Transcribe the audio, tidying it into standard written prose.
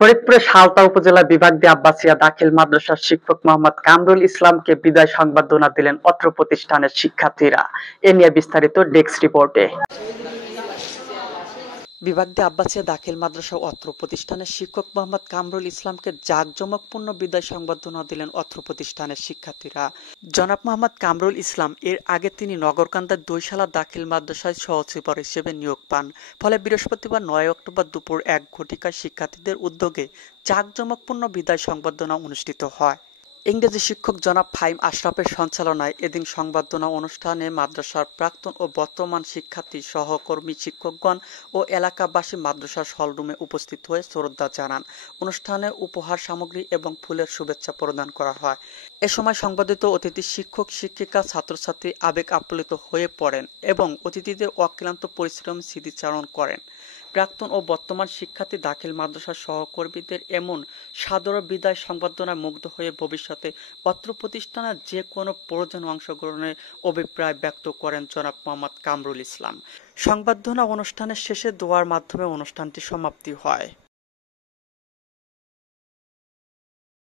ফরিদপুরের সালতা উপজেলা বিভাগ দিয়ে আব্বাসিয়া দাখিল মাদ্রাসার শিক্ষক মোহাম্মদ কামরুল ইসলামকে বিদায় সংবর্ধনা দিলেন অত্র প্রতিষ্ঠানের শিক্ষার্থীরা। এ নিয়ে বিস্তারিত ডেস্ক রিপোর্টে। বিভাগ দিয়ে আব্বাসিয়া দাখিল মাদ্রাসা অত্র প্রতিষ্ঠানের শিক্ষক মোহাম্মদ কামরুল ইসলামকে জাঁকজমকপূর্ণ বিদায় সংবর্ধনা দিলেন অত্র প্রতিষ্ঠানের শিক্ষার্থীরা। জনাব মোহাম্মদ কামরুল ইসলাম এর আগে তিনি নগরকান্দার দৈশালা দাখিল মাদ্রাসায় সহসচিবর হিসেবে নিয়োগ পান। ফলে বৃহস্পতিবার ৯ অক্টোবর দুপুর ১ ঘটিকায় শিক্ষার্থীদের উদ্যোগে জাঁকজমকপূর্ণ বিদায় সংবর্ধনা অনুষ্ঠিত হয়। ইংরেজি শিক্ষক জনাব ফাহিম আশরাফের সঞ্চালনায় এদিন সংবর্ধনা অনুষ্ঠানে মাদ্রাসার প্রাক্তন ও বর্তমান শিক্ষার্থী, সহকর্মী শিক্ষকগণ ও এলাকাবাসী মাদ্রাসার হলরুমে উপস্থিত হয়ে শ্রদ্ধা জানান। অনুষ্ঠানে উপহার সামগ্রী এবং ফুলের শুভেচ্ছা প্রদান করা হয়। এ সময় সংবর্ধিত অতিথি শিক্ষক, শিক্ষিকা, ছাত্রছাত্রী আবেগ আপ্লুত হয়ে পড়েন এবং অতিথিদের অক্লান্ত পরিশ্রম স্মৃতিচারণ করেন। প্রাক্তন ও বর্তমান শিক্ষার্থী, দাখিল মাদ্রাসার সহকর্মীদের এমন সাদর বিদায় সংবর্ধনায় মুগ্ধ হয়ে ভবিষ্যতে অত্র প্রতিষ্ঠানের যে কোনো প্রয়োজনে অংশগ্রহণের অভিপ্রায় ব্যক্ত করেন জনাব মোহাম্মদ কামরুল ইসলাম। সংবর্ধনা অনুষ্ঠানের শেষে দোয়ার মাধ্যমে অনুষ্ঠানটি সমাপ্তি হয়।